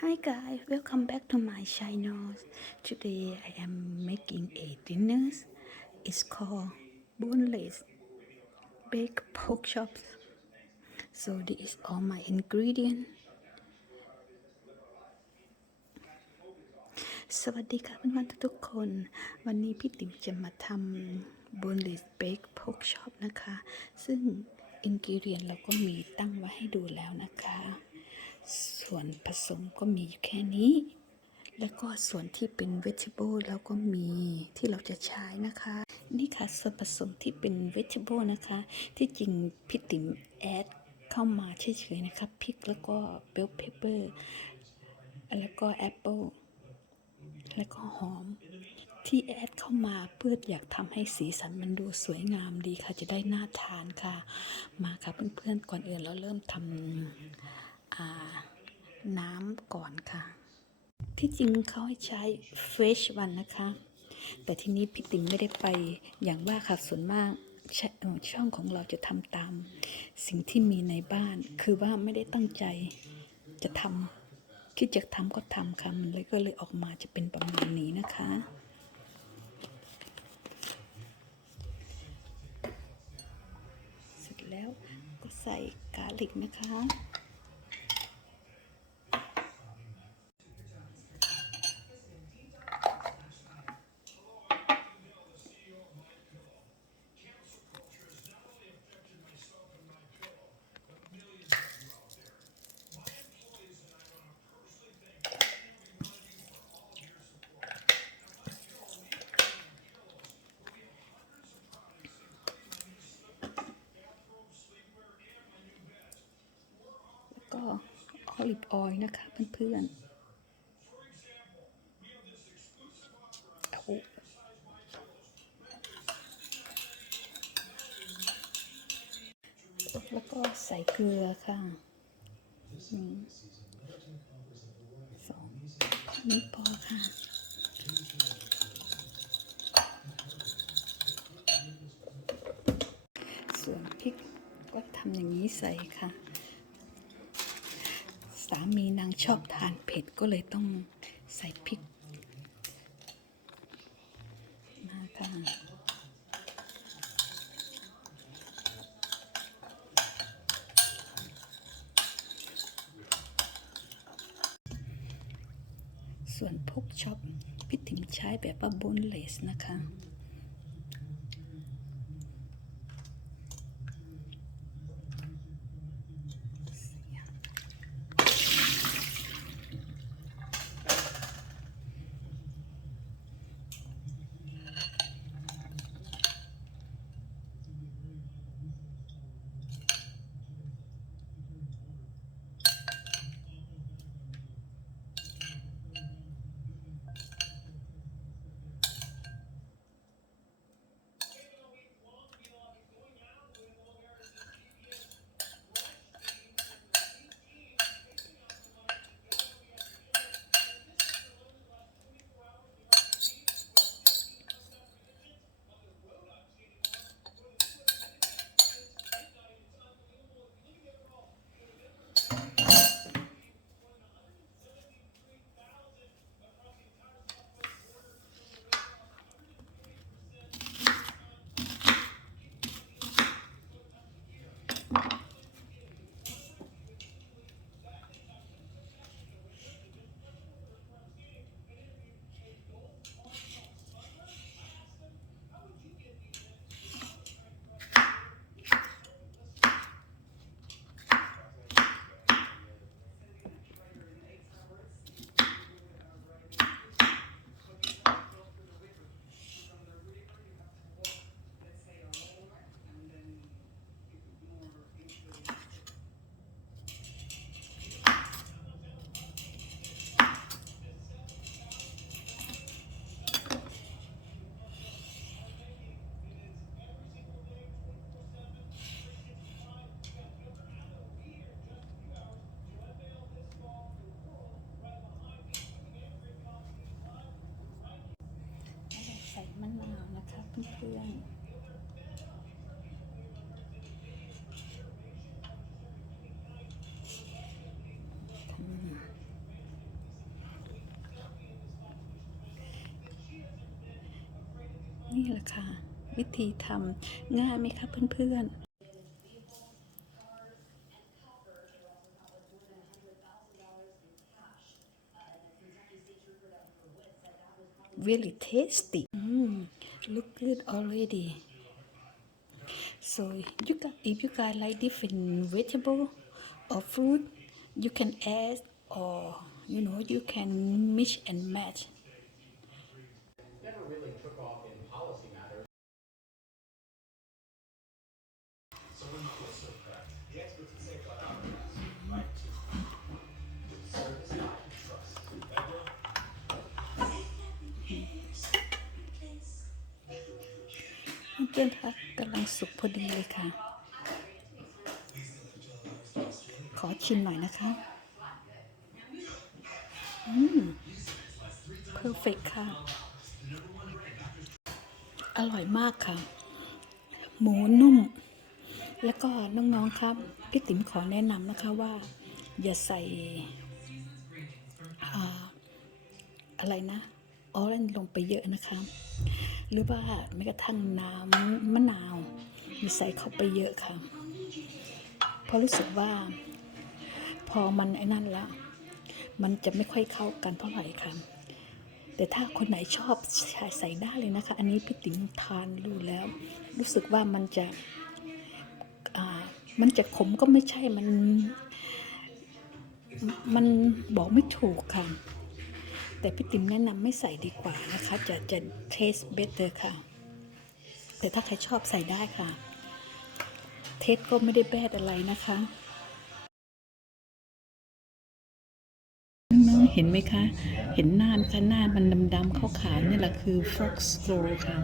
Hi guys, welcome back to my channel. Today I am making a dinner. It's called boneless baked pork chops. So this is all my ingredients. สวัสดีค่ะเพื่อนๆทุกๆคนวันนี้พี่ติ๋มจะมาทำ boneless baked pork chop นะคะซึ่งอินกิเดียนเราก็มีตั้งไว้ให้ดูแล้วนะคะส่วนผสมก็มีอยู่แค่นี้แล้วก็ส่วนที่เป็น vegetable เราก็มีที่เราจะใช้นะคะนี่ค่ะส่วนผสมที่เป็น vegetable นะคะที่จริงพี่ติ๋มแอดเข้ามาเฉยๆนะคะพริกแล้วก็ bell pepper แล้วก็แอปเปิลแล้วก็หอมที่แอดเข้ามาเพื่ออยากทำให้สีสันมันดูสวยงามดีค่ะจะได้น่าทานค่ะมาค่ะเพื่อนๆก่อนอื่นเราเริ่มทำน้ำก่อนค่ะที่จริงเขาให้ใช้ fresh one นะคะแต่ทีนี้พี่ติ๋มไม่ได้ไปอย่างว่าค่ะส่วนมากช่องของเราจะทำตามสิ่งที่มีในบ้านคือว่าไม่ได้ตั้งใจจะทำคิดจะทำก็ทำค่ะมันเลยก็เลยออกมาจะเป็นประมาณนี้นะคะเสร็จแล้วก็ใส่กาลิกนะคะแล้วก็ออลิฟออยล์นะคะเพื่อนๆแล้วก็ใส่เกลือค่ะสองนี้พอค่ะส่วนพริกก็ทำอย่างนี้ใส่ค่ะสามีนางชอบทานเผ็ดก็เลยต้องใส่พริกมาค่ะส่วนพวกช็อปพี่ติ๋มใช้แบบว่าโบนเลสนะคะใส่มะนาวนะคะเพื่อนๆ นี่แหละค่ะ วิธีทำง่ายไหมคะเพื่อนๆ really tasty look good already so if you guys like different vegetable or fruit you can add or you can mix and match never really took off in policy matters. Someone who feels so correct. The experts at Safeguard Hourglass. Right to service I can trust. Better. เพื่อนๆคะกำลังสุกพอดีเลยค่ะ ขอชิมหน่อยนะคะ perfect ค่ะ อร่อยมากค่ะ หมูนุ่ม แล้วก็น้องๆครับ พี่ติ๋มขอแนะนำนะคะว่า อย่าใส่อะไรนะออเรนจ์ลงไปเยอะนะคะ หรือว่าแม้กระทั่งน้ำมะนาวมีใส่เข้าไปเยอะค่ะ เพราะรู้สึกว่า พอมันไอ้นั่นแล้ว มันจะไม่ค่อยเข้ากันเท่าไหร่ค่ะ แต่ถ้าคนไหนชอบใส่ได้เลยนะคะ อันนี้พี่ติ๋มทานดูแล้ว รู้สึกว่ามันจะขมก็ไม่ใช่ มันบอกไม่ถูกค่ะ แต่พี่ติ๋มแนะนำไม่ใส่ดีกว่านะคะ จะ taste better ค่ะ แต่ถ้าใครชอบใส่ได้ค่ะ เทสก็ไม่ได้แบดอะไรนะคะน้องๆเห็นไหมคะ เห็นหน้าไหมคะ หน้ามันดำๆขาวๆนี่แหละคือ foxglove ค่ะ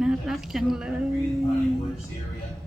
น่ารักจังเลย